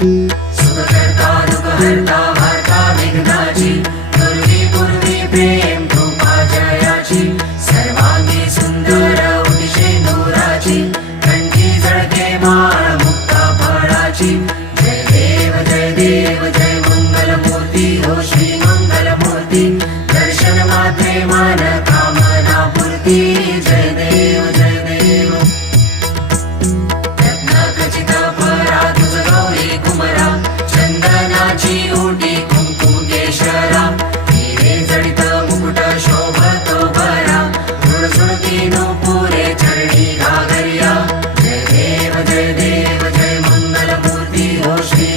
सुखकर्ता दुःखहर्ता वार्ता विघ्नाची पूर्वी पूर्वी प्रेम कृपा जयाची सर्वांगी सुंदर उदिशे नूराची कंठी जळके माळ मुक्ता फळाची जय देव जय मंगलमूर्ती हो श्री मंगलमूर्ती दर्शन मात्रे मन कामना पूर्ती जय देव रत्नखचित परा तुझ गौरी कुमरा चंदनाची ओटी कुंकुम केशरा हिरे जडित मुकुट शोभतो बरा झुळझुळती नूपुरे चरणी घागरिया जय देव जय मंगलमूर्ती हो श्री